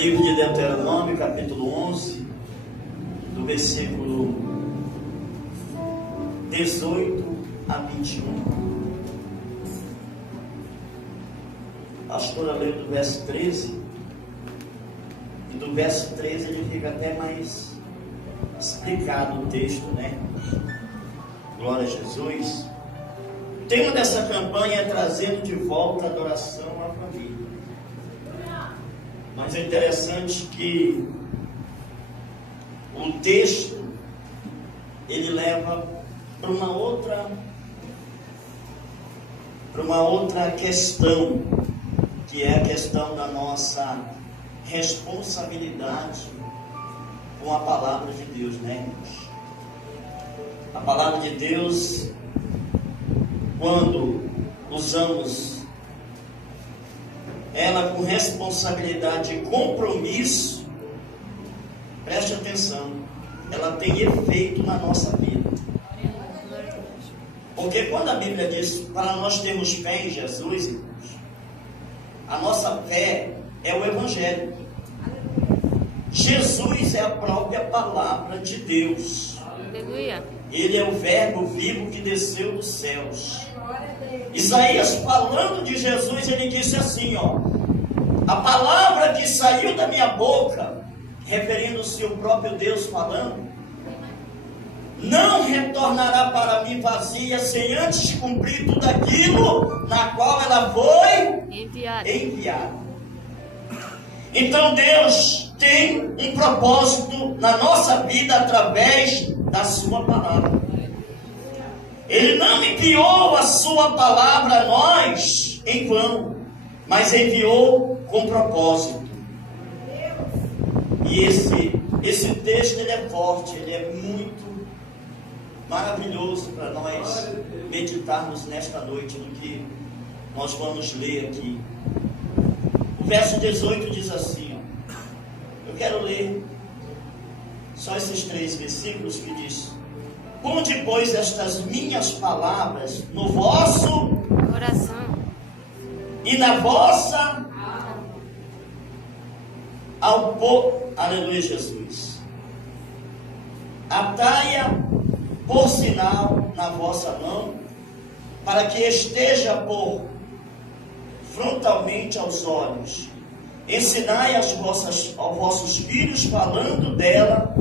livro de Deuteronômio, capítulo 11, do versículo 18 a 21. A pastora leu do verso 13, e do verso 13 ele fica até mais explicado o texto, né? Glória a Jesus. O tema dessa campanha é trazendo de volta a adoração à família. Mas é interessante que o texto ele leva para uma outra questão, que é a questão da nossa responsabilidade com a palavra de Deus, né, irmãos? A palavra de Deus, quando usamos ela com responsabilidade e compromisso, preste atenção, ela tem efeito na nossa vida. Porque quando a Bíblia diz para nós termos fé em Jesus, irmãos, a nossa fé é o Evangelho. Jesus é a própria palavra de Deus. Aleluia. Ele é o verbo vivo que desceu dos céus. Isaías, falando de Jesus, ele disse assim, ó: a palavra que saiu da minha boca, referindo-se ao próprio Deus falando, não retornará para mim vazia, sem antes cumprir tudo aquilo na qual ela foi enviada. Então Deus tem um propósito na nossa vida através da sua palavra. Ele não enviou a sua palavra a nós em vão, mas enviou com propósito. E esse texto ele é forte, ele é muito maravilhoso para nós meditarmos nesta noite no que nós vamos ler aqui. O verso 18 diz assim, ó, eu quero ler só esses 3 versículos que diz: ponde, pois, estas minhas palavras no vosso Coração. e na vossa aleluia, Jesus. Atai-a por sinal na vossa mão, para que esteja por frontalmente aos olhos. Ensinai aos vossos filhos, falando dela,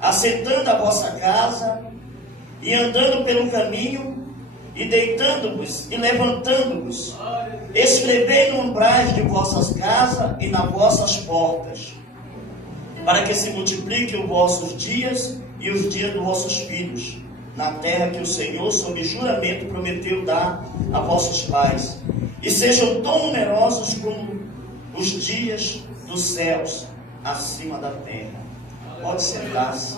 assentando a vossa casa, e andando pelo caminho, e deitando-vos e levantando-vos. Escrevei no umbrais de vossas casas e nas vossas portas, para que se multipliquem os vossos dias e os dias dos vossos filhos, na terra que o Senhor, sob juramento, prometeu dar a vossos pais, e sejam tão numerosos como os dias dos céus acima da terra. Pode sentar-se.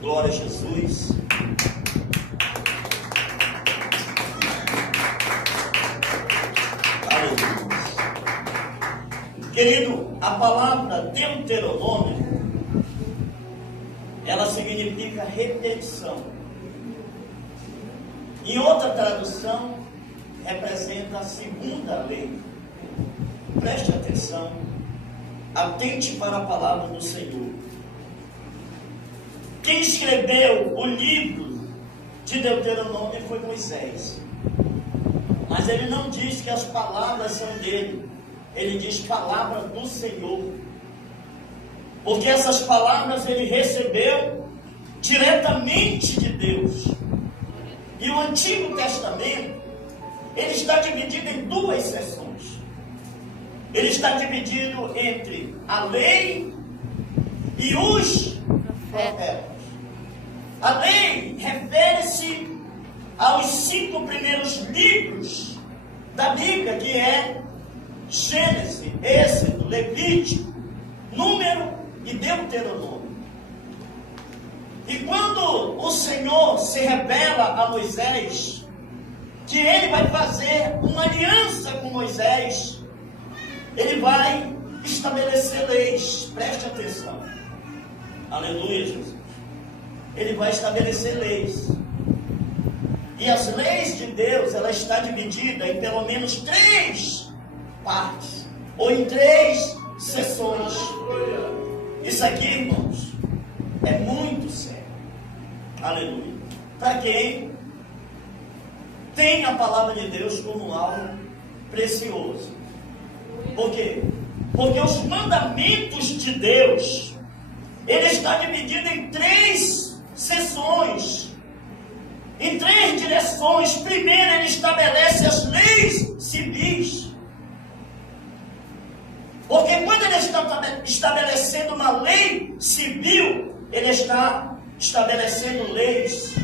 Glória a Jesus. Aleluia. Querido, a palavra Deuteronômio, ela significa repetição. Em outra tradução, representa a segunda lei. Preste atenção, atente para a palavra do Senhor. Quem escreveu o livro de Deuteronômio foi Moisés. Mas ele não diz que as palavras são dele. Ele diz palavra do Senhor. Porque essas palavras ele recebeu diretamente de Deus. E o Antigo Testamento, ele está dividido em 2 seções. Ele está dividido entre a lei e os profetas. A lei refere-se aos 5 primeiros livros da Bíblia, que é Gênesis, Êxodo, Levítico, Número e Deuteronômio. E quando o Senhor se revela a Moisés, que ele vai fazer uma aliança com Moisés, ele vai estabelecer leis. Preste atenção. Aleluia, Jesus. Ele vai estabelecer leis. E as leis de Deus, ela está dividida em pelo menos 3 partes, ou em 3 sessões. Isso aqui, irmãos, é muito sério. Aleluia. Para quem tem a palavra de Deus como algo precioso. Por quê? Porque os mandamentos de Deus, ele está dividido em 3 sessões, em 3 direções. Primeiro, ele estabelece as leis civis. Porque quando ele está estabelecendo uma lei civil, ele está estabelecendo leis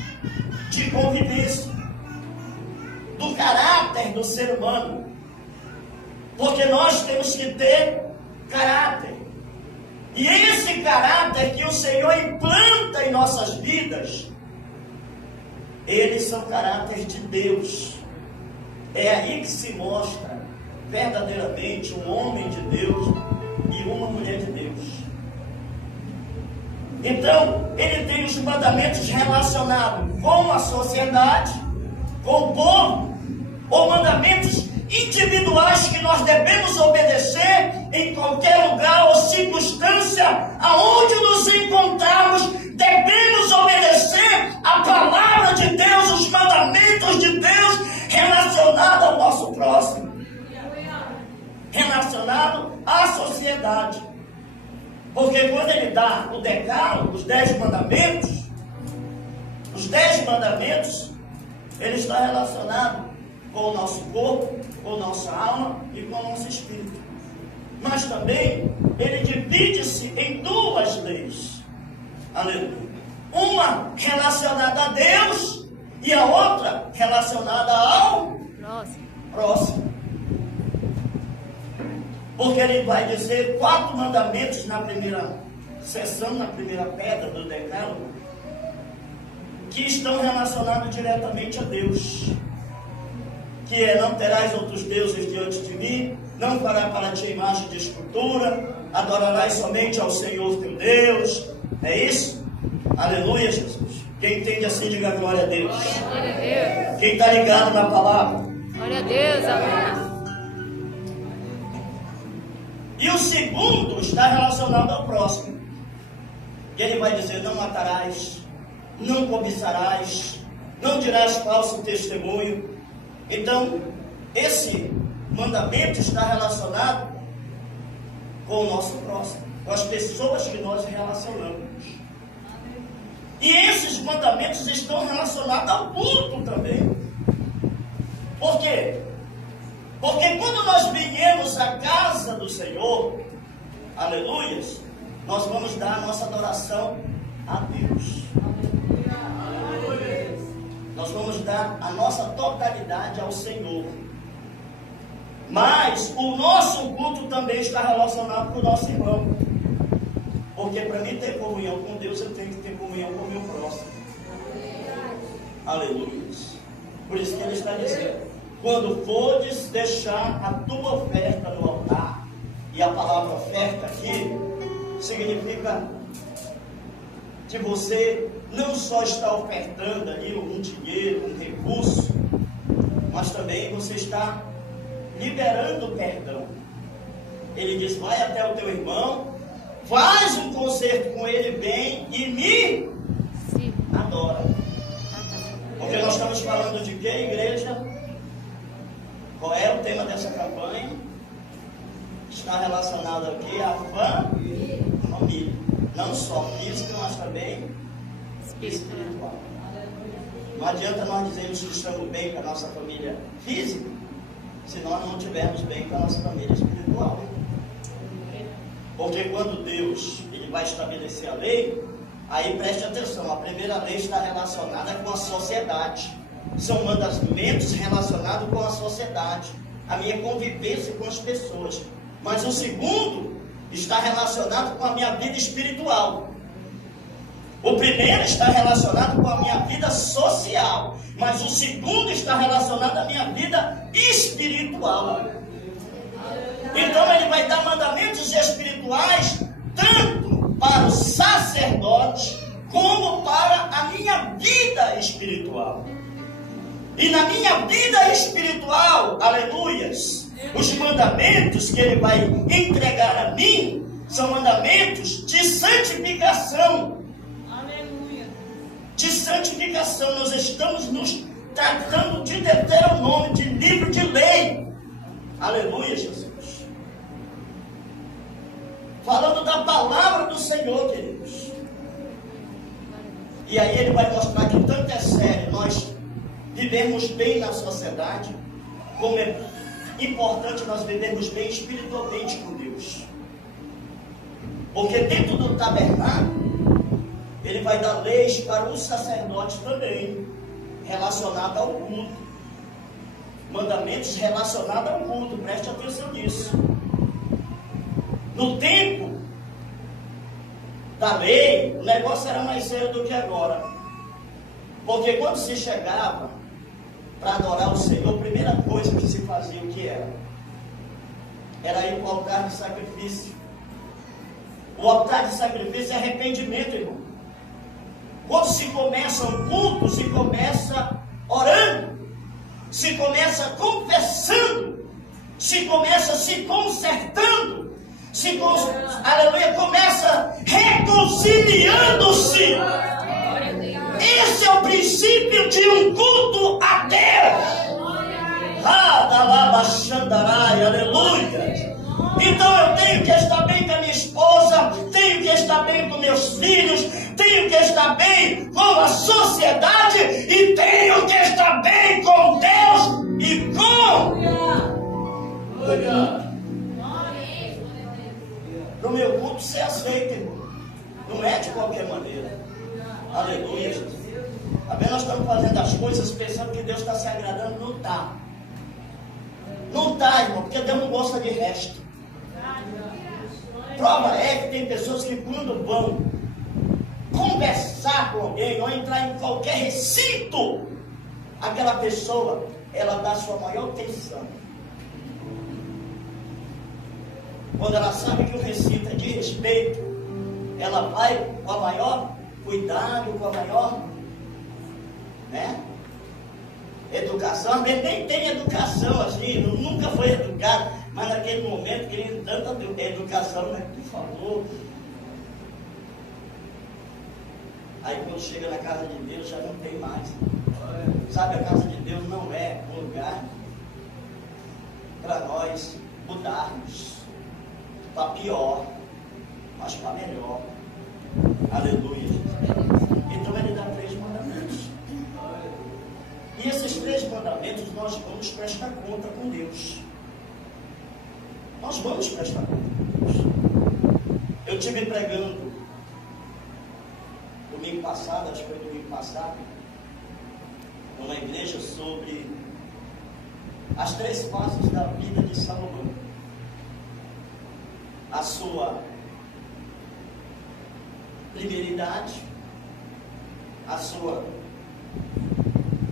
de convivência, do caráter do ser humano. Porque nós temos que ter caráter. E esse caráter que o Senhor implanta em nossas vidas, eles são caráter de Deus. É aí que se mostra verdadeiramente um homem de Deus e uma mulher de Deus. Então, ele tem os mandamentos relacionados com a sociedade, com o povo, ou mandamentos individuais que nós devemos obedecer em qualquer lugar ou circunstância aonde nos encontrarmos. Devemos obedecer a palavra de Deus, os mandamentos de Deus relacionados ao nosso próximo, relacionado à sociedade. Porque quando ele dá o decálogo, os 10 mandamentos, ele está relacionado com o nosso corpo, com a nossa alma e com o nosso espírito. Mas também ele divide-se em 2 leis. Aleluia. Uma relacionada a Deus e a outra relacionada ao próximo. Porque ele vai dizer 4 mandamentos na primeira sessão, na primeira pedra do decálogo, que estão relacionados diretamente a Deus. Que é: não terás outros deuses diante de mim, não fará para ti imagem de escultura, adorarás somente ao Senhor teu Deus. É isso? Aleluia, Jesus. Quem entende assim, diga glória a Deus. Glória a Deus. Quem está ligado na palavra? Glória a Deus, amém. E o segundo está relacionado ao próximo. E ele vai dizer: não matarás, não cobiçarás, não dirás falso testemunho. Então, esse mandamento está relacionado com o nosso próximo, com as pessoas que nós relacionamos. E esses mandamentos estão relacionados ao culto também. Por quê? Porque quando nós viemos à casa do Senhor, aleluias, nós vamos dar a nossa adoração a Deus. Nós vamos dar a nossa totalidade ao Senhor. Mas o nosso culto também está relacionado com o nosso irmão. Porque para mim ter comunhão com Deus, eu tenho que ter comunhão com o meu próximo. Aleluia. Por isso que ele está dizendo: quando fodes deixar a tua oferta no altar, e a palavra oferta aqui significa que você não só está ofertando ali um dinheiro, um recurso, mas também você está liberando perdão. Ele diz: vai até o teu irmão, faz um concerto com ele bem e me adora. Porque nós estamos falando de que, igreja? Qual é o tema dessa campanha? Está relacionado aqui à família. Não só física, mas também espiritual. Não adianta nós dizermos que estamos bem com a nossa família física, se nós não estivermos bem com a nossa família espiritual. Porque quando Deus ele vai estabelecer a lei, aí preste atenção, a primeira lei está relacionada com a sociedade. São mandamentos relacionados com a sociedade, a minha convivência com as pessoas. Mas o segundo está relacionado com a minha vida espiritual. O primeiro está relacionado com a minha vida social, mas o segundo está relacionado à minha vida espiritual. Então ele vai dar mandamentos espirituais tanto para o sacerdote como para a minha vida espiritual. E na minha vida espiritual, aleluias, Os mandamentos que ele vai entregar a mim são mandamentos de santificação. Aleluia. De santificação. Nós estamos nos tratando de Deuteronômio, de livro de lei. Aleluia, Jesus. Falando da palavra do Senhor, queridos. E aí ele vai mostrar que tanto é sério nós vivermos bem na sociedade, como é importante nós vivermos bem espiritualmente com Deus. Porque dentro do tabernáculo, ele vai dar leis para os sacerdotes também, relacionados ao culto. Mandamentos relacionados ao culto, preste atenção nisso. No tempo da lei, o negócio era mais sério do que agora. Porque quando se chegava para adorar o Senhor, a primeira coisa que se fazia, o que era? Era ir para o altar de sacrifício. O altar de sacrifício é arrependimento, irmão. Quando se começa um culto, se começa orando, se começa confessando, se começa se consertando, aleluia, começa reconciliando-se. Esse é o princípio de um culto a Deus. Aleluia. Então eu tenho que estar bem com a minha esposa, tenho que estar bem com meus filhos, tenho que estar bem com a sociedade e tenho que estar bem com Deus e com para o meu culto ser aceito, irmão. Não é de qualquer maneira. Aleluia, Jesus. Também nós estamos fazendo as coisas pensando que Deus está se agradando. Não está. Não está, irmão, porque Deus não gosta de resto. Prova é que tem pessoas que quando vão conversar com alguém ou entrar em qualquer recinto, aquela pessoa, ela dá a sua maior atenção. Quando ela sabe que o recinto é de respeito, ela vai com a maior cuidado, com a maior, educação. Ele nem tem educação assim, nunca foi educado, mas naquele momento queria tanta educação, né? Por favor. Aí quando chega na casa de Deus já não tem mais. Sabe, a casa de Deus não é um lugar para nós mudarmos para pior, mas para melhor. Aleluia. Então ele dá 3 mandamentos. E esses 3 mandamentos nós vamos prestar conta com Deus. Nós vamos prestar conta com Deus. Eu estive pregando domingo passado, acho que foi domingo passado, numa igreja sobre as 3 fases da vida de Salomão. A sua primeira idade, a sua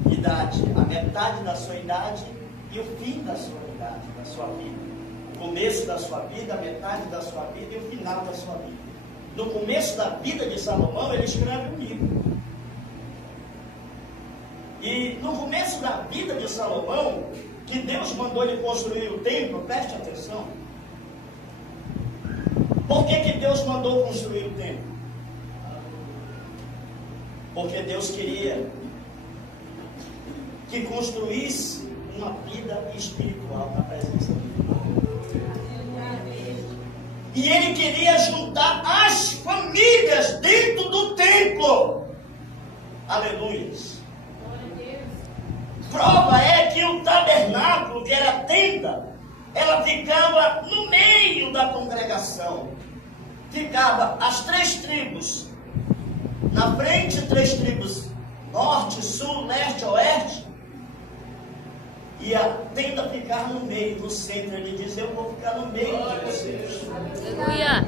idade, a metade da sua idade e o fim da sua idade, da sua vida. O começo da sua vida, a metade da sua vida e o final da sua vida. No começo da vida de Salomão, ele escreve um livro. E no começo da vida de Salomão, que Deus mandou ele construir o templo, preste atenção. Por que Deus mandou construir o templo? Porque Deus queria que construísse uma vida espiritual na presença de Deus. E ele queria juntar as famílias dentro do templo. Aleluia. Prova é que o tabernáculo, que era a tenda, ela ficava no meio da congregação. Ficava as 3 tribos na frente, 3 tribos, norte, sul, leste, oeste, e a tenda ficava no meio, no centro. Ele diz: eu vou ficar no meio de vocês. Aleluia.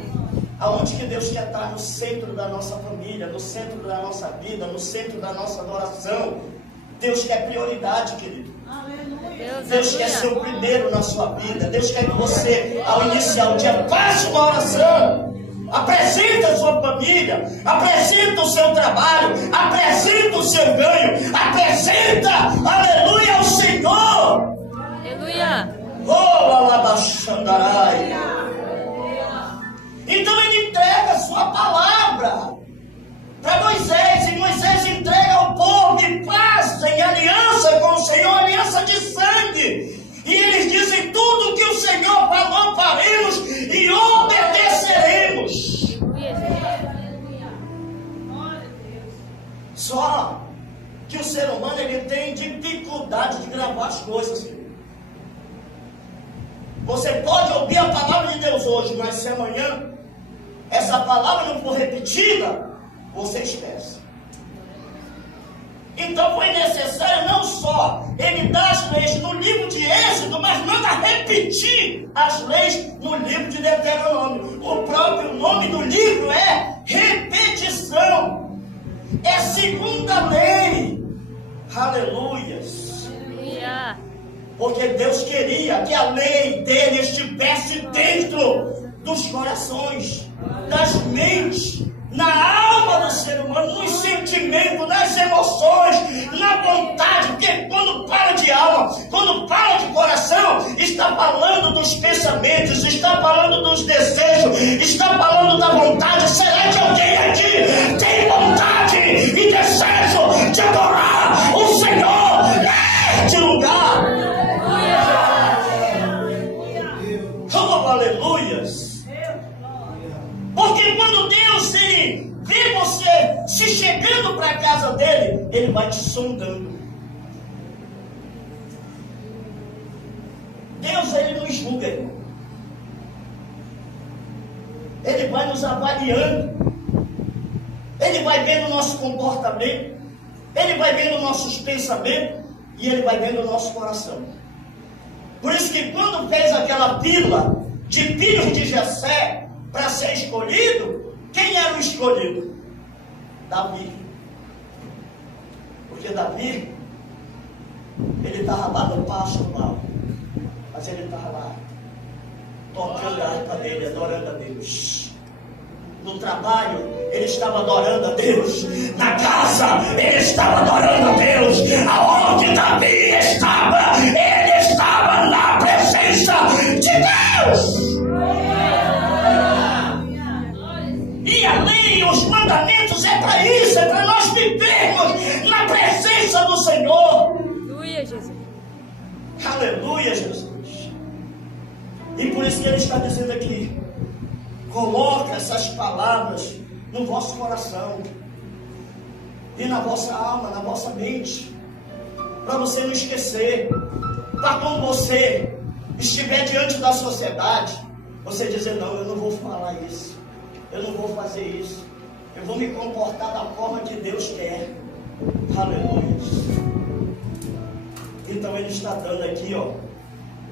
Aonde que Deus quer estar? No centro da nossa família, no centro da nossa vida, no centro da nossa adoração. Deus quer prioridade, querido. Deus quer ser o primeiro na sua vida. Deus quer que você, ao iniciar o dia, faça uma oração. Apresenta a sua família, apresenta o seu trabalho, apresenta o seu ganho, apresenta, aleluia, ao Senhor. Aleluia. Oh, Rabaxandarai. Então ele entrega a sua palavra para Moisés, e Moisés entrega ao povo e fazem aliança com o Senhor, aliança de sangue. E eles dizem: tudo que o Senhor falou faremos e obedeceremos. Só que o ser humano ele tem dificuldade de gravar as coisas. Você pode ouvir a palavra de Deus hoje, mas se amanhã essa palavra não for repetida, você esquece. Então foi necessário não só ele dar as leis no livro de Êxodo, mas manda repetir as leis no livro de Deuteronômio. O próprio nome do livro é repetição. É segunda lei. Aleluias. Porque Deus queria que a lei dele estivesse dentro dos corações, das mentes, na alma do ser humano, nos sentimentos, nas emoções, na vontade. Porque quando fala de alma, quando fala de coração, está falando dos pensamentos, está falando dos desejos, está falando da vontade. Será que alguém aqui tem vontade e desejo de adorar o Senhor neste lugar? Oh, aleluias! Porque quando Deus ele vê você se chegando para a casa dele, ele vai te sondando. Deus ele nos julga, irmão. Ele vai nos avaliando. Ele vai vendo o nosso comportamento. Ele vai vendo nossos pensamentos. E ele vai vendo o nosso coração. Por isso que quando fez aquela fila de filhos de Jessé para ser escolhido, quem era o escolhido? Davi. Porque Davi, ele estava lá no pasto mal, mas ele estava lá, tocando a harpa dele, adorando a Deus. No trabalho, ele estava adorando a Deus. Na casa, ele estava adorando a Deus. Aonde Davi estava, ele estava na presença de Deus. E a lei e os mandamentos é para isso, é para nós vivermos na presença do Senhor. Aleluia, Jesus. Aleluia, Jesus. E por isso que ele está dizendo aqui: coloca essas palavras no vosso coração e na vossa alma, na vossa mente, para você não esquecer, para quando você estiver diante da sociedade, você dizer: não, eu não vou falar isso, eu não vou fazer isso, eu vou me comportar da forma que Deus quer. Aleluia. Então ele está dando aqui, ó,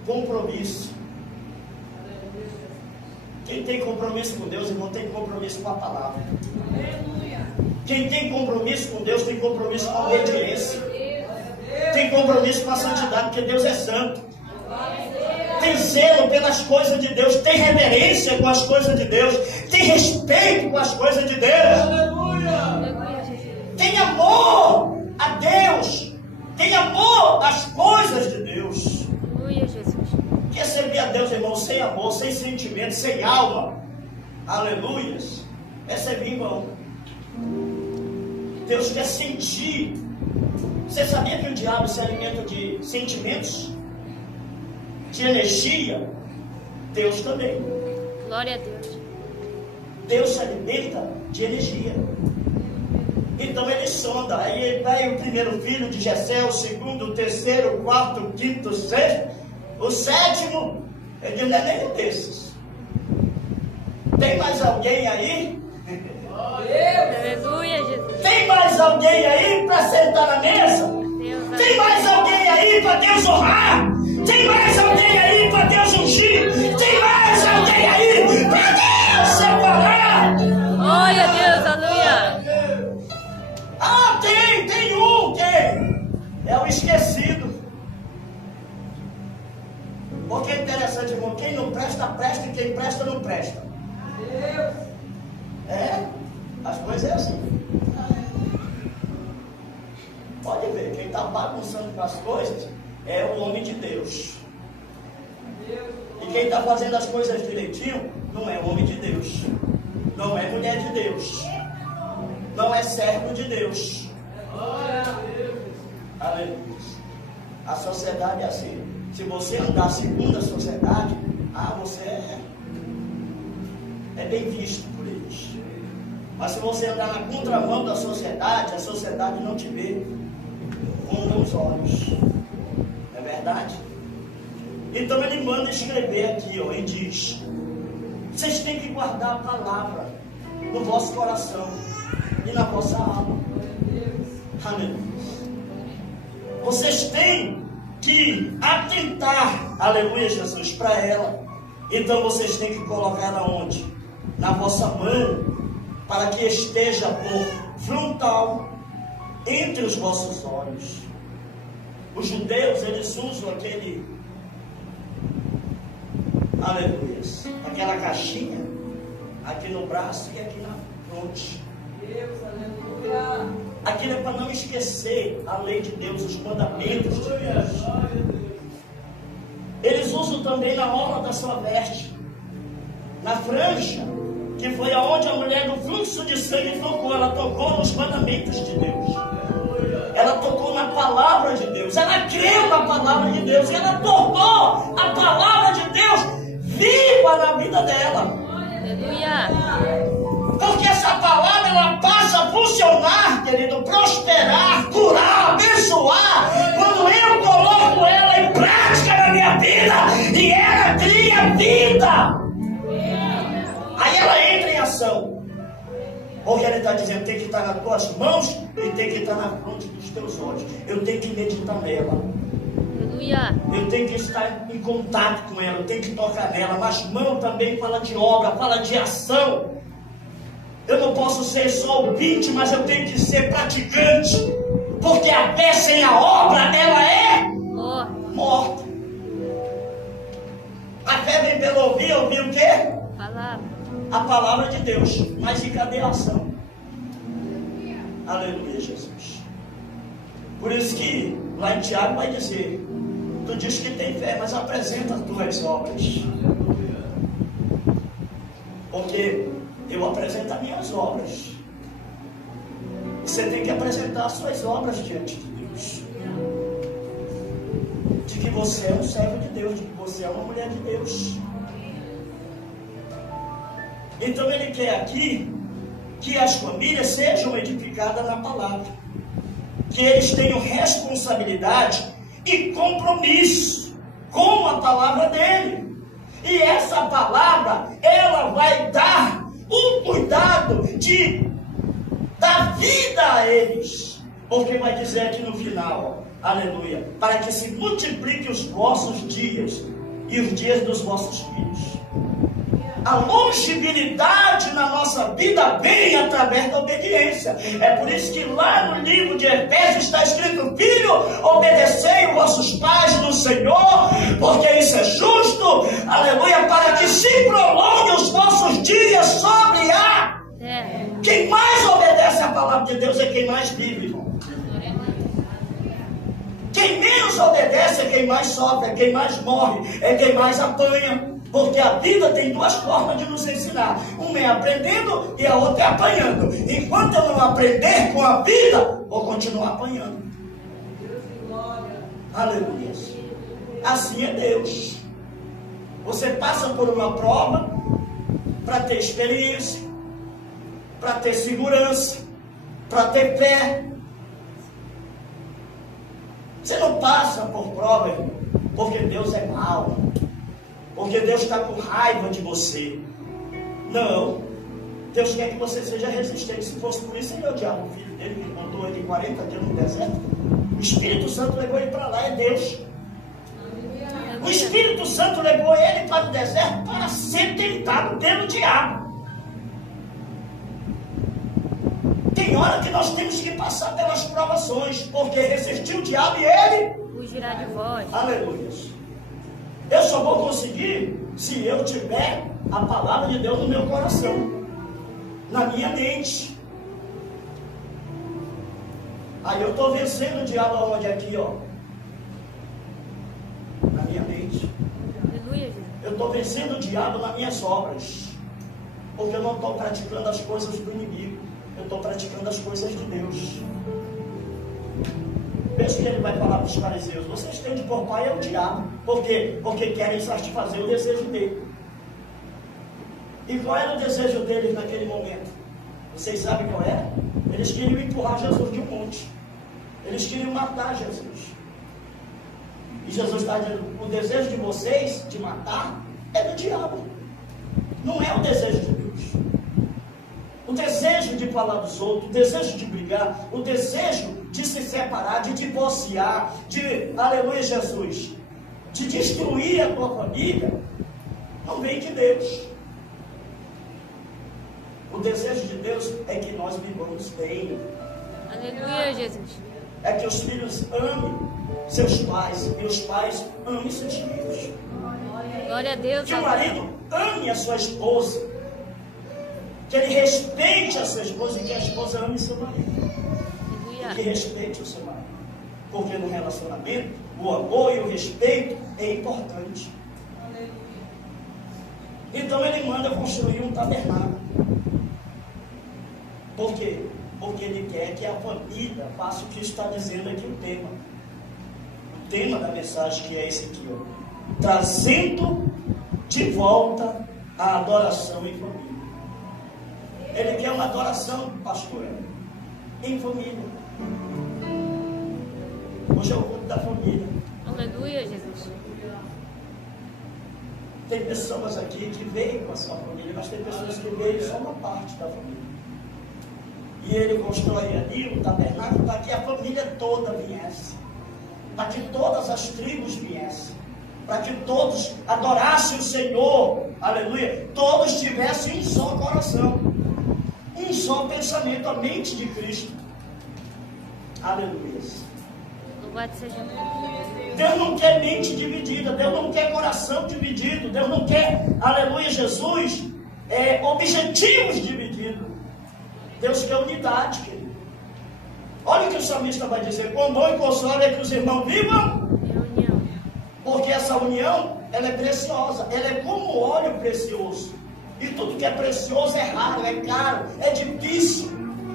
compromisso. Quem tem compromisso com Deus, irmão, tem compromisso com a palavra. Quem tem compromisso com Deus, tem compromisso com a obediência. Tem compromisso com a santidade, porque Deus é santo. Tem zelo pelas coisas de Deus, tem reverência com as coisas de Deus, tem respeito com as coisas de Deus. Tem amor a Deus, tem amor às coisas de Deus. Aleluia, Jesus. Quer servir a Deus, irmão, sem amor, sem sentimento, sem alma, aleluias, é servir, irmão. Deus quer sentir. Você sabia que o diabo se alimenta de sentimentos, de energia? Deus também. Glória a Deus. Deus se alimenta de energia. Então ele sonda. Aí vai o primeiro filho de Jessé, o segundo, o terceiro, o quarto, o quinto, o sexto, o sétimo. Ele não é nenhum desses. Tem mais alguém aí? Aleluia, Jesus. Tem mais alguém aí para sentar na mesa? Deus, Tem mais alguém aí para Deus honrar? Tem mais alguém aí para Deus ungir? Tem mais alguém aí para Deus separar? glória a Deus, aleluia. Ah, tem um, quem? É o esquecido. Porque é interessante, irmão, quem não presta, presta, e quem presta, não presta. É, as coisas é assim. Pode ver, quem está bagunçando com as coisas é o homem de Deus. E Quem está fazendo as coisas direitinho não é homem de Deus, não é mulher de Deus, não é servo de Deus. Aleluia. A sociedade é assim. Se você andar segundo a sociedade, você é bem visto por eles. Mas se você andar na contramão da sociedade, a sociedade não te vê com bons olhos. Não é verdade? Então ele manda escrever aqui, e diz: vocês têm que guardar a palavra no vosso coração e na vossa alma. Aleluia. Vocês têm que atentar, aleluia, Jesus, para ela. Então vocês têm que colocar ela onde? Na vossa mão, para que esteja por frontal entre os vossos olhos. Os judeus, eles usam aleluia, aquela caixinha aqui no braço e aqui na fronte. Deus, aleluia. Aquilo é para não esquecer a lei de Deus, os mandamentos de Deus. Eles usam também na orla da sua veste, na franja, que foi aonde a mulher do fluxo de sangue tocou. Ela tocou nos mandamentos de Deus, ela tocou na palavra de Deus, ela creu na palavra de Deus, e ela tornou a palavra de Deus viva na vida dela. Aleluia. Porque essa palavra, ela passa a funcionar, querido, prosperar, curar, abençoar, quando eu coloco ela em prática na minha vida, e ela cria vida. Aí ela entra em ação. Porque ele está dizendo, tem que estar nas tuas mãos e tem que estar na fronte dos teus olhos. Eu tenho que meditar nela. Aleluia. Eu tenho que estar em contato com ela, eu tenho que tocar nela. Mas mão também fala de obra, fala de ação. Eu não posso ser só ouvinte, mas eu tenho que ser praticante. Porque a fé sem a obra, ela é morta. A fé vem pelo ouvir o quê? Palavra. A palavra de Deus. Mas e cadê a ação? Aleluia, Jesus. Por isso que lá em Tiago vai dizer: tu diz que tem fé, mas apresenta as tuas obras. Porque eu apresento as minhas obras. Você tem que apresentar as suas obras diante de Deus. De que você é um servo de Deus, de que você é uma mulher de Deus. Então ele quer aqui que as famílias sejam edificadas na palavra. Que eles tenham responsabilidade e compromisso com a palavra dele. E essa palavra, ela vai dar um cuidado de dar vida a eles. Porque vai dizer aqui no final, aleluia, para que se multiplique os vossos dias e os dias dos vossos filhos. A longevidade na nossa vida vem através da obediência. É por isso que lá no livro de Efésios está escrito: filho, obedecei os vossos pais no Senhor, porque isso é justo, aleluia, para que se prolongue os vossos dias sobre a terra. Quem mais obedece a palavra de Deus é quem mais vive, irmão. Quem menos obedece é quem mais sofre, é quem mais morre, é quem mais apanha. Porque a vida tem duas formas de nos ensinar. Uma é aprendendo e a outra é apanhando. Enquanto eu não aprender com a vida, vou continuar apanhando. Aleluia. Assim é Deus. Você passa por uma prova para ter experiência, para ter segurança, para ter fé. Você não passa por prova, irmão, porque Deus é mau. Porque Deus está com raiva de você. Não. Deus quer que você seja resistente. Se fosse por isso, ele odiava o filho dele, que mandou ele 40 dias no deserto. O Espírito Santo levou ele para lá, é Deus. O Espírito Santo levou ele para o deserto para ser tentado pelo diabo. Tem hora que nós temos que passar pelas provações, porque resistiu o diabo e ele fugirá de vós. Aleluia. Eu só vou conseguir se eu tiver a palavra de Deus no meu coração, na minha mente. Aí eu estou vencendo o diabo onde? Aqui, ó, na minha mente. Aleluia, Jesus. Eu Eu estou vencendo o diabo nas minhas obras. Porque eu não estou praticando as coisas do inimigo. Eu estou praticando as coisas de Deus. Veja que ele vai falar para os fariseus: vocês têm de por pai é o diabo. Por quê? Porque querem satisfazer o desejo dele. E qual era o desejo deles naquele momento? Vocês sabem qual era? Eles queriam empurrar Jesus de um monte. Eles queriam matar Jesus. E Jesus está dizendo: o desejo de vocês de matar é do diabo. Não é o desejo de Deus. O desejo de falar dos outros, o desejo de brigar, o desejo de se separar, de divorciar, de, aleluia Jesus, de destruir a tua família, não vem de Deus. O desejo de Deus é que nós vivamos bem. Aleluia, Jesus. É que os filhos amem seus pais e os pais amem seus filhos. Glória a Deus. Que o marido ame a sua esposa, que ele respeite a sua esposa e que a esposa ame seu marido. Aleluia. Que respeite o seu marido. Porque no relacionamento, o amor e o respeito é importante. Então ele manda construir um tabernáculo. Por quê? Porque ele quer que a família faça o que está dizendo aqui o tema. O tema da mensagem que é esse aqui, ó. Trazendo de volta a adoração em família. Ele quer uma adoração, pastor, em família. Hoje é o culto da família. Aleluia, Jesus. Tem pessoas aqui que veio com a sua família, mas tem pessoas que veio só uma parte da família. E ele constrói ali um tabernáculo para que a família toda viesse, para que todas as tribos viessem, para que todos adorassem o Senhor, aleluia, todos tivessem um só coração, um só pensamento, a mente de Cristo, aleluia. Louvado seja Deus. Deus não quer mente dividida, Deus não quer coração dividido, Deus não quer, aleluia Jesus, objetivos divididos. Deus quer unidade, querido. Olha o que o salmista vai dizer: quão bom e consolável é que os irmãos vivam. União. Porque essa união, ela é preciosa, ela é como óleo precioso. E tudo que é precioso é raro, é caro, é difícil.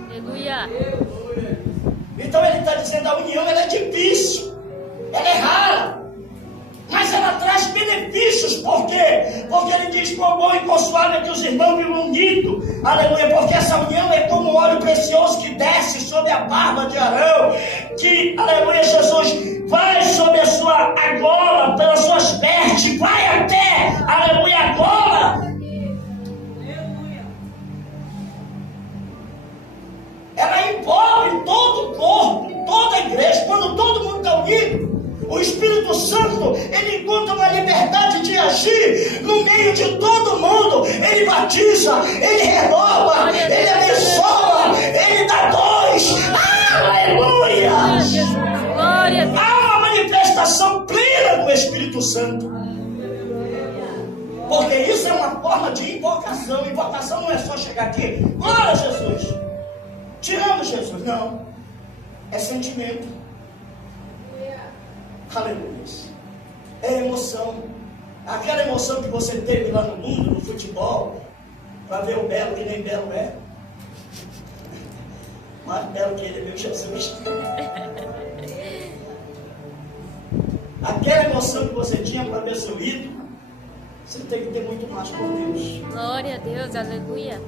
Aleluia. Então ele está dizendo: a união ela é difícil, ela é rara, mas ela traz benefícios. Por quê? Porque ele diz: quão bom e consolável é que os irmãos vivam unidos. Aleluia. Porque essa união é como um óleo precioso que desce sobre a barba de Arão, que, aleluia Jesus, vai sobre a sua argola, pelas suas vestes, vai até, aleluia, a gola. Ela envolve todo o corpo, toda a igreja. Quando todo mundo está unido, o Espírito Santo, ele encontra uma liberdade de agir no meio de todo mundo. Ele batiza, ele renova, ele abençoa, ele dá dons. Aleluia! Glória a Deus. Há uma manifestação plena do Espírito Santo. Porque isso é uma forma de invocação. Invocação não é só chegar aqui: glória a Jesus, te amo, Jesus. Não, é sentimento. Aleluia. É emoção. Aquela emoção que você teve lá no mundo, no futebol, para ver o Belo, que nem Belo é. Mais belo que ele é meu Jesus. Aquela emoção que você tinha para ver seu ídolo, você tem que ter muito mais por Deus. Glória a Deus. Aleluia.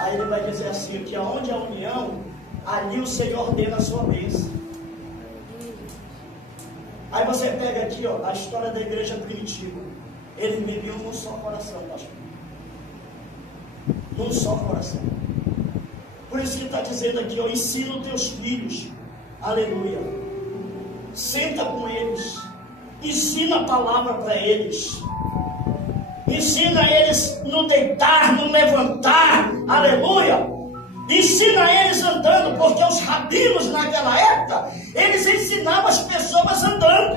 Aí ele vai dizer assim: que aonde há união, ali o Senhor ordena a sua bênção. Aí você pega aqui, ó, a história da igreja primitiva. Eles viviam num só coração, pastor. Num só coração. Por isso que ele está dizendo aqui, ó: ensina os teus filhos. Aleluia. Senta com eles. Ensina a palavra para eles. Ensina eles no deitar, no levantar. Aleluia. Ensina eles andando, porque os rabinos naquela época, eles ensinavam as pessoas andando.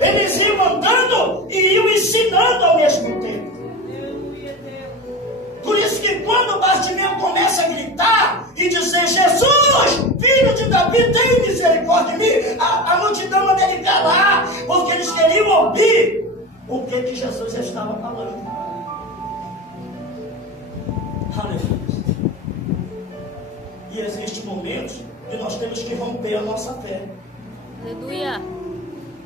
Eles iam andando e iam ensinando ao mesmo tempo. Por isso que quando Bartimeu começa a gritar e dizer: Jesus, filho de Davi, tem misericórdia de mim, a multidão manda ele calar, porque eles queriam ouvir o que Jesus estava falando. Aleluia. E existem momentos que nós temos que romper a nossa fé. Aleluia.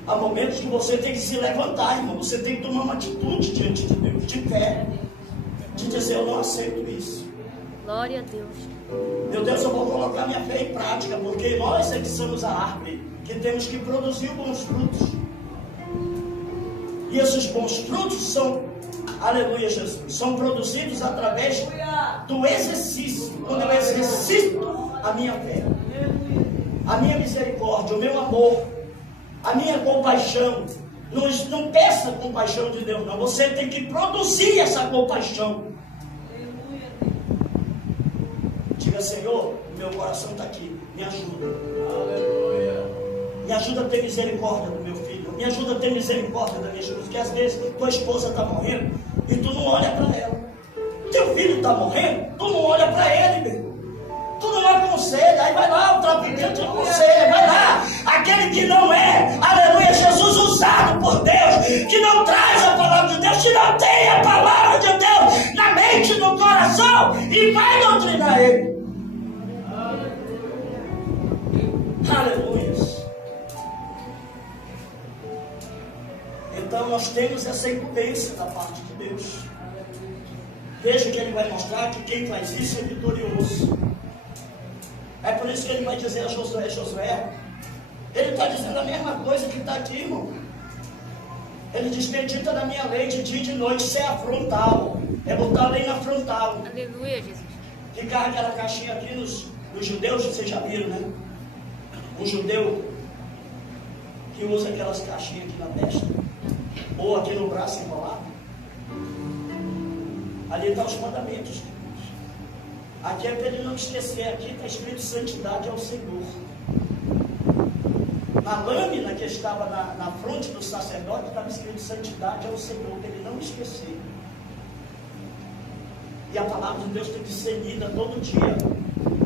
Há momentos que você tem que se levantar, irmão. Você tem que tomar uma atitude diante de Deus, de fé, de dizer: eu não aceito isso. Glória a Deus. Meu Deus, eu vou colocar minha fé em prática, porque nós é que somos a árvore que temos que produzir bons frutos. E esses bons frutos são, aleluia, Jesus, são produzidos através do exercício. Quando eu exercito a minha fé, a minha misericórdia, o meu amor, a minha compaixão. Não peça a compaixão de Deus, não. Você tem que produzir essa compaixão. Diga: Senhor, meu coração está aqui, me ajuda. Me ajuda a ter misericórdia do meu filho. Me ajuda a ter misericórdia da minha esposa. Porque às vezes tua esposa está morrendo e tu não olha para ela. Teu filho está morrendo, tu não olha para ele, meu irmão. Tu não aconselha. Aí vai lá o traficante aconselha. Vai lá aquele que não é, aleluia, Jesus usado por Deus, que não traz a palavra de Deus, que não tem a palavra de Deus na mente, no coração, e vai doutrinar ele. Aleluia. Então nós temos essa incumbência da parte de Deus. Veja que ele vai mostrar que quem faz isso é vitorioso. É por isso que ele vai dizer a Josué: Josué, ele está dizendo a mesma coisa que está aqui, irmão. Ele diz: medita na minha lei de dia e de noite. Isso é a frontal, é botar a lei na frontal. Aleluia, Jesus. Que carrega aquela caixinha aqui nos judeus, vocês já viram, né? Um judeu que usa aquelas caixinhas aqui na testa, ou aqui no braço enrolado. Ali estão os mandamentos. Aqui é para ele não esquecer. Aqui está escrito: santidade ao Senhor. Na lâmina que estava na fronte do sacerdote estava escrito: santidade ao Senhor, para ele não esquecer. E a palavra de Deus tem que ser lida todo dia.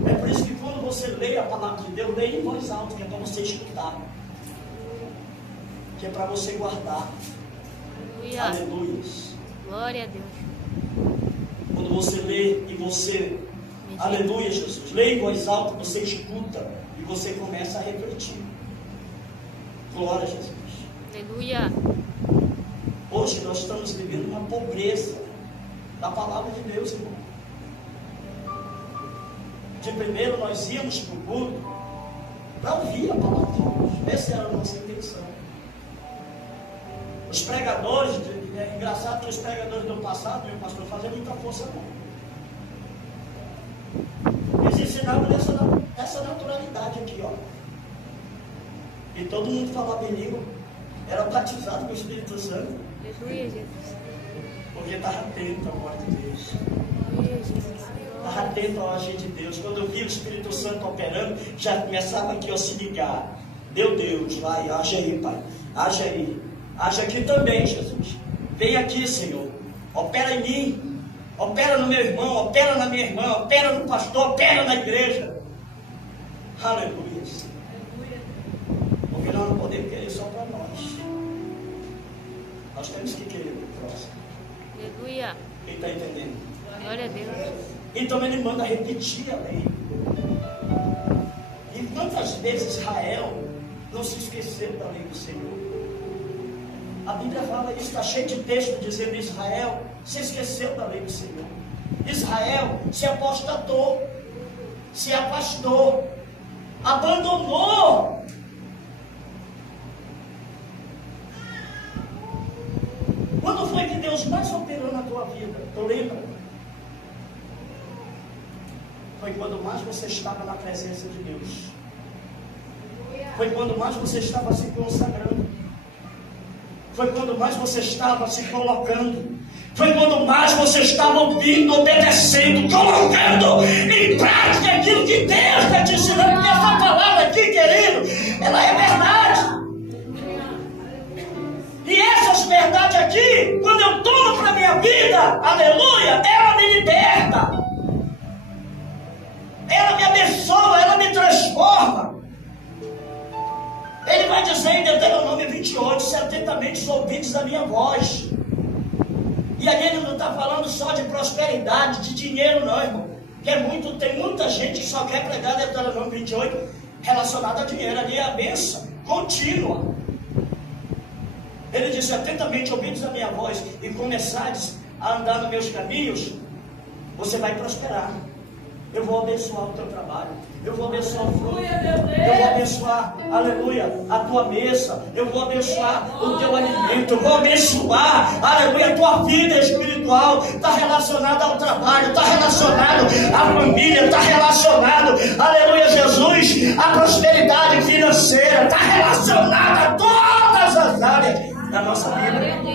É por isso que quando você lê a palavra de Deus, leia em voz alta, que é para você escutar, que é para você guardar. Aleluia. Aleluia. Glória a Deus. Quando você lê e você, aleluia, Jesus, lê em voz alta, você escuta e você começa a refletir. Glória a Jesus. Aleluia. Hoje nós estamos vivendo uma pobreza da palavra de Deus, irmão. De primeiro nós íamos para o culto para ouvir a palavra de Deus. Essa era a nossa intenção. Os pregadores, é engraçado que os pregadores do passado, meu pastor, faziam muita força não. Eles ensinavam essa naturalidade aqui, ó. E todo mundo falava em língua, era batizado com o Espírito Santo. Aleluia, Jesus. Porque estava atento à voz de Deus. Aleluia, Jesus. Estava atento ao agir de Deus. Quando eu vi o Espírito Santo operando, já começava aqui a se ligar. Meu Deus, vai, age aí, Pai. Age aí. Age aqui também, Jesus. Vem aqui, Senhor. Opera em mim. Opera no meu irmão. Opera na minha irmã. Opera no pastor. Opera na igreja. Aleluia. Porque nós não podemos querer só para nós. Nós temos que querer o próximo. Aleluia. Quem está entendendo? Glória a Deus. Então ele manda repetir a lei. E quantas vezes Israel não se esqueceu da lei do Senhor? A Bíblia fala isso, está cheio de texto dizendo: Israel se esqueceu da lei do Senhor. Israel se apostatou, se afastou, abandonou. Quando foi que Deus mais operou na tua vida? Tu lembra? Foi quando mais você estava na presença de Deus. Foi quando mais você estava se consagrando. Foi quando mais você estava se colocando. Foi quando mais você estava ouvindo, obedecendo, colocando em prática aquilo que Deus está te ensinando. Porque essa palavra aqui, querido, ela é verdade. E essas verdades aqui, quando eu tomo para a minha vida, aleluia, ela me liberta. Ela me abençoa, ela me transforma. Ele vai dizer em Deuteronômio 28, se atentamente os ouvidos da minha voz. E ali ele não está falando só de prosperidade, de dinheiro não, irmão. Tem muita gente que só quer pregar Deuteronômio 28 relacionado a dinheiro. Ali é a bênção contínua. Ele diz, atentamente ouvidos a minha voz e começares a andar nos meus caminhos, você vai prosperar. Eu vou abençoar o teu trabalho. Eu vou abençoar o fruto. Eu vou abençoar, aleluia, a tua mesa. Eu vou abençoar o teu alimento. Eu vou abençoar, aleluia, a tua vida espiritual. Está relacionada ao trabalho, está relacionado à família, está relacionado, aleluia, Jesus, à prosperidade financeira. Está relacionado a todas as áreas da nossa vida.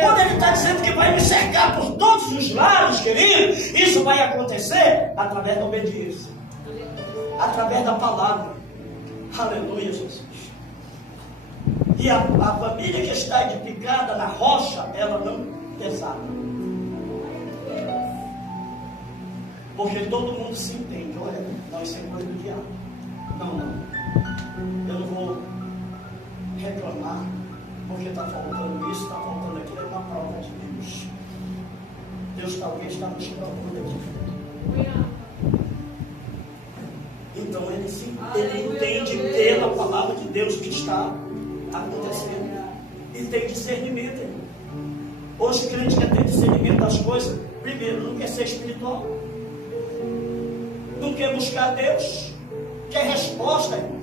Quando ele está dizendo que vai me cercar por todos os lados, querido, isso vai acontecer através da obediência, através da palavra. Aleluia, Jesus. E a família que está edificada na rocha, ela não desaba. Porque todo mundo se entende. Olha, não, isso é coisa do diabo. Não. Eu não vou reclamar, porque está faltando isso, está faltando aquilo. É uma prova de Deus. Deus talvez está nos provando aqui. Então ele entende pela palavra de Deus o que está acontecendo. E tem discernimento, irmão. Hoje o crente quer ter discernimento das coisas. Primeiro, não quer ser espiritual. Não quer buscar Deus. Quer resposta, irmão.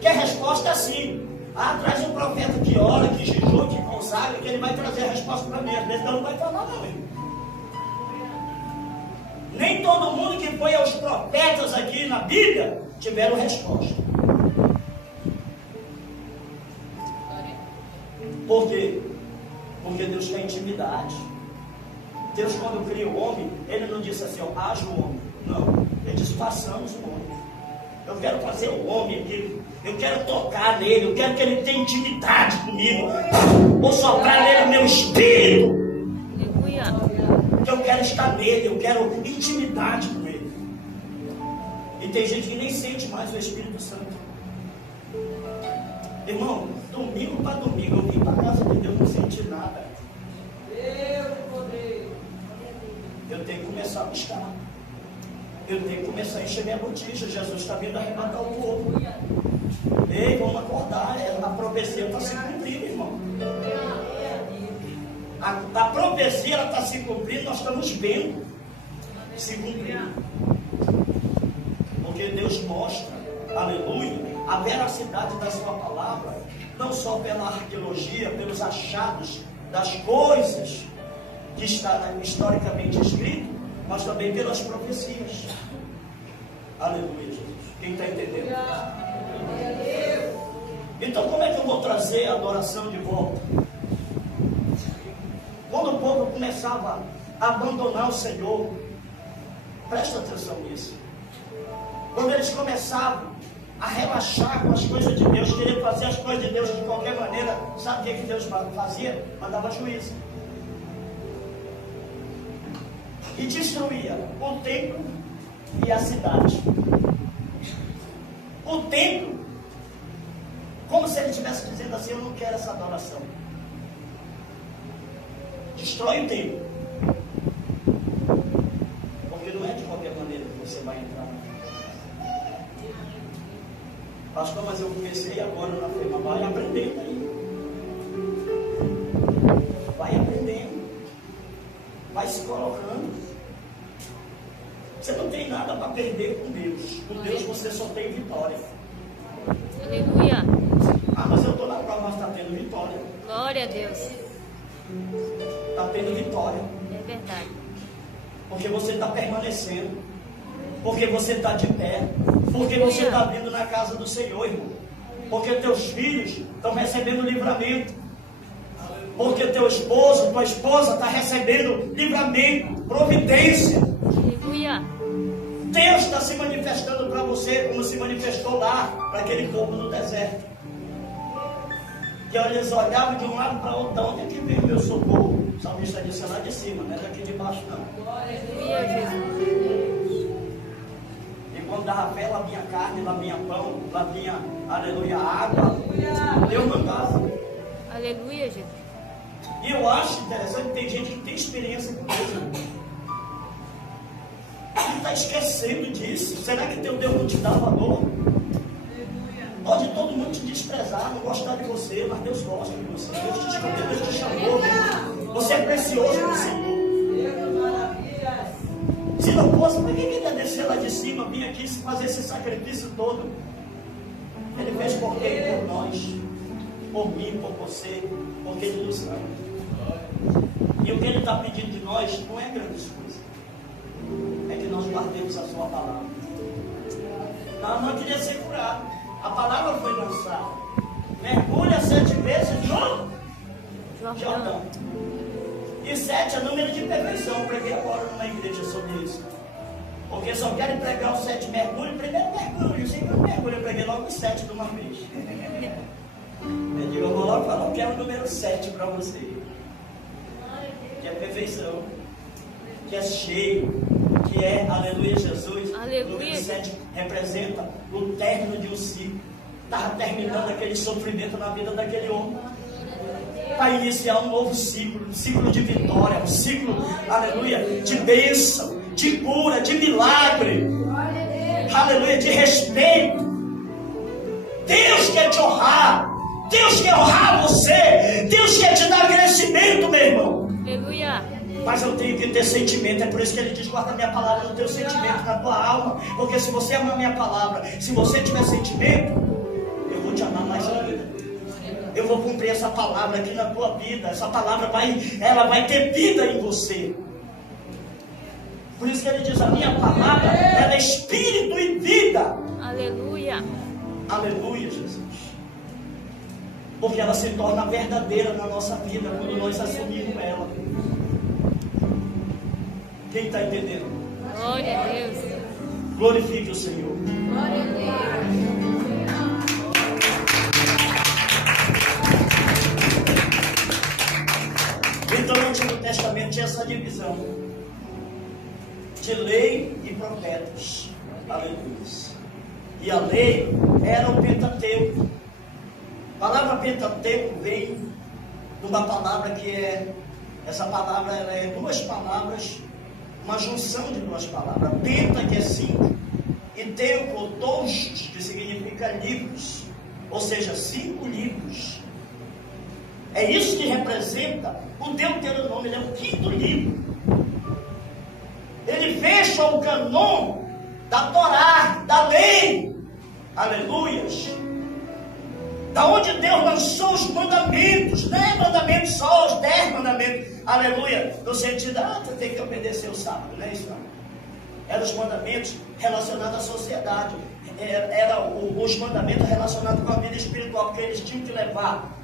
Quer resposta assim. Traz um profeta que ora, que jejua, que consagra, que ele vai trazer a resposta para mim. Às vezes não vai falar não, irmão. Nem todo mundo que foi aos profetas aqui na Bíblia tiveram resposta. Por quê? Porque Deus quer intimidade. Deus, quando cria o homem, ele não disse assim, haja o homem. Não, ele disse, façamos o homem. Eu quero fazer o homem aqui. Eu quero tocar nele. Eu quero que ele tenha intimidade comigo. Vou soprar nele o meu espírito. Eu quero estar nele. Eu quero intimidade com ele. E tem gente que nem sente mais o Espírito Santo. Irmão, domingo para domingo eu vim para a casa de Deus, não senti nada. Eu tenho que começar a buscar. Eu tenho que começar a encher minha botija. Jesus está vindo arrebatar o povo. Ei, vamos acordar. A profecia está se cumprindo, irmão. A profecia está se cumprindo, nós estamos vendo se cumprindo. Porque Deus mostra, aleluia, a veracidade da sua palavra, não só pela arqueologia, pelos achados das coisas que está historicamente escrito, mas também pelas profecias. Aleluia, Jesus. Quem está entendendo? Então, como é que eu vou trazer a adoração de volta? Quando o povo começava a abandonar o Senhor, presta atenção nisso. Quando eles começavam a relaxar com as coisas de Deus, querer fazer as coisas de Deus de qualquer maneira, sabe o que Deus fazia? Mandava juízo. E destruía o templo e a cidade. O templo, como se ele estivesse dizendo assim, eu não quero essa adoração. Destrói o templo. Porque não é de qualquer maneira que você vai entrar. Pastor, mas eu comecei agora na firma. Vai aprendendo aí. Vai aprendendo. Vai se colocando. Você não tem nada para perder com Deus. Com Deus você só tem vitória. Aleluia. Mas eu estou na prova, mas está tendo vitória. Glória a Deus. Está tendo vitória. É verdade. Porque você está permanecendo. Porque você está de pé. Porque você está vindo na casa do Senhor, irmão. Porque teus filhos estão recebendo livramento. Porque teu esposo, tua esposa está recebendo livramento, providência. Aleluia. Deus está se manifestando para você como se manifestou lá para aquele povo no deserto. Que eles olhavam de um lado para outro, de onde é que veio o meu socorro? O salmista disse lá de cima, não é daqui de baixo não. Aleluia, Jesus. E Quando dava fé, lá vinha carne, lá vinha pão, lá vinha, aleluia, água. Deus mandava. Aleluia, Jesus. E eu acho interessante que tem gente que tem experiência com Deus. E está esquecendo disso. Será que teu Deus não te dá valor? Pode todo mundo te desprezar, não gostar de você, mas Deus gosta de você. Deus te escolheu, Deus te chamou. Você é precioso no Senhor. Se não fosse, para que ele ia descer lá de cima, vir aqui fazer esse sacrifício todo? Ele fez por quem? Por nós. Por mim, por você, porque Ele nos ama. E o que Ele está pedindo de nós não é grandes coisas. É que nós guardemos a sua palavra. Naamã queria ser curado. A palavra foi lançada. Mergulha 7 vezes no Jordão. E 7 é número de perfeição. Eu preguei agora numa igreja sobre isso. Porque só querem pregar os 7 mergulhos. Primeiro mergulho, segundo mergulho. Eu preguei logo os 7 de uma vez. Eu digo, eu vou logo falar que é o número 7 para você. Que é perfeição. Que é cheio. Que é, aleluia, Jesus. Aleluia. O número 7 representa o término de um ciclo. Estava terminando aquele sofrimento na vida daquele homem. Para iniciar um novo ciclo, um ciclo de vitória, um ciclo, aleluia, de bênção, de cura, de milagre, aleluia, de respeito. Deus quer te honrar, Deus quer honrar você, Deus quer te dar crescimento, meu irmão. Aleluia. Mas eu tenho que ter sentimento, é por isso que ele diz: guarda a minha palavra no teu sentimento, na tua alma, porque se você amar a minha palavra, se você tiver sentimento, eu vou te amar mais ainda. Eu vou cumprir essa palavra aqui na tua vida. Essa palavra ela vai ter vida em você. Por isso que ele diz: a minha palavra, ela é espírito e vida. Aleluia. Aleluia, Jesus. Porque ela se torna verdadeira na nossa vida quando nós assumimos ela. Quem está entendendo? Glória a Deus. Glorifique o Senhor. Glória a Deus. Então no Antigo Testamento tinha essa divisão de lei e profetas. Aleluia. E a lei era o Pentateuco. A palavra Pentateuco vem de uma palavra que é, essa palavra ela é 2 palavras, uma junção de 2 palavras. Penta, que é 5, e teuco, todos, que significa livros, ou seja, 5 livros. É isso que representa o Deuteronômio. Ele é o 5º livro. Ele fecha o canon da Torá, da lei. Aleluias. Da onde Deus lançou os mandamentos. Não é mandamentos só, os 10 mandamentos. Aleluia. No sentido, você tem que obedecer o sábado. Não é isso, não. Eram os mandamentos relacionados à sociedade. Eram os mandamentos relacionados com a vida espiritual, porque eles tinham que levar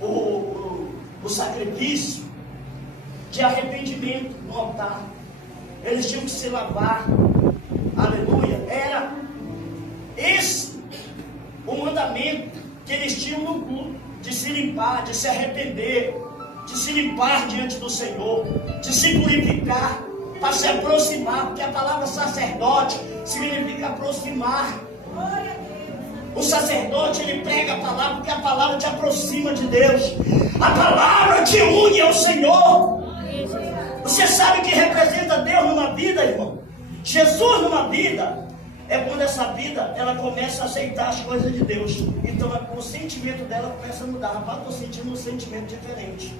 o sacrifício de arrependimento no altar. Eles tinham que se lavar. Aleluia. Era esse o mandamento que eles tinham no culto, de se limpar, de se arrepender, de se limpar diante do Senhor, de se purificar, para se aproximar, porque a palavra sacerdote significa aproximar. O sacerdote, ele prega a palavra, porque a palavra te aproxima de Deus. A palavra te une ao Senhor. Você sabe o que representa Deus numa vida, irmão? Jesus numa vida é quando essa vida, ela começa a aceitar as coisas de Deus. Então o sentimento dela começa a mudar. Rapaz, eu estou sentindo um sentimento diferente.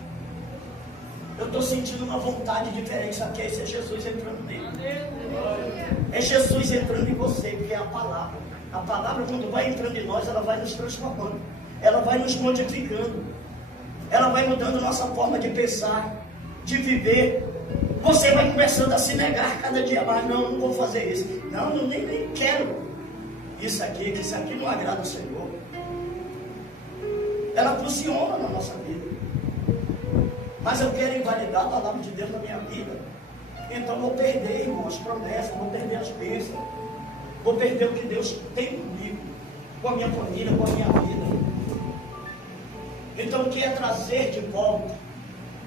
Eu estou sentindo uma vontade diferente. Sabe o que é isso? É Jesus entrando nele. É Jesus entrando em você, que é a palavra. A palavra, quando vai entrando em nós, ela vai nos transformando. Ela vai nos modificando. Ela vai mudando a nossa forma de pensar, de viver. Você vai começando a se negar cada dia mais. Não vou fazer isso. Não, eu nem quero isso aqui, que isso aqui não agrada ao Senhor. Ela funciona na nossa vida. Mas eu quero invalidar a palavra de Deus na minha vida. Então vou perder, irmão, as promessas, vou perder as bênçãos. Vou perder o que Deus tem comigo, com a minha família, com a minha vida. Então o que é trazer de volta,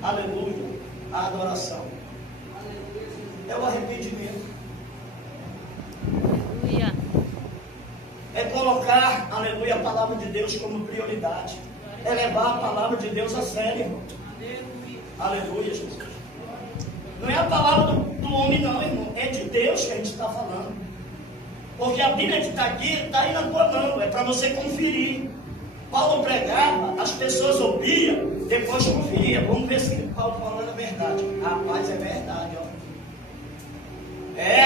aleluia, a adoração? É o arrependimento. colocar, aleluia, a palavra de Deus como prioridade. É levar a palavra de Deus a sério, irmão. Aleluia, Jesus. Não é a palavra do homem, não, irmão. É de Deus que a gente está falando. Porque a Bíblia que está aqui, está aí na tua mão. É para você conferir. Paulo pregava, as pessoas ouviam, depois conferia. Vamos ver se Paulo falando a verdade. Rapaz, é verdade, ó.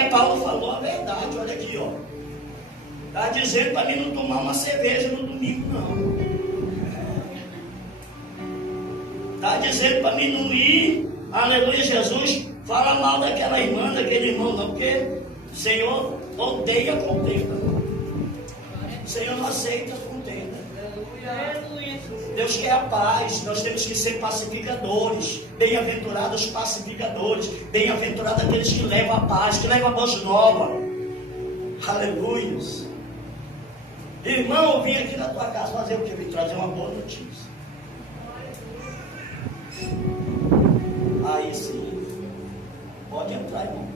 Paulo falou a verdade, olha aqui, ó. Está dizendo para mim não tomar uma cerveja no domingo, não. Está dizendo para mim não ir, aleluia, Jesus, fala mal daquela irmã, daquele irmão, não, porque o Senhor odeia contenda. O Senhor não aceita contenda. Deus quer a paz, nós temos que ser pacificadores. Bem-aventurados os pacificadores, bem-aventurados aqueles que levam a paz, que levam a boas novas. Aleluia. Irmão, eu vim aqui na tua casa fazer o que? Vim trazer uma boa notícia. Aí sim, pode entrar, irmão.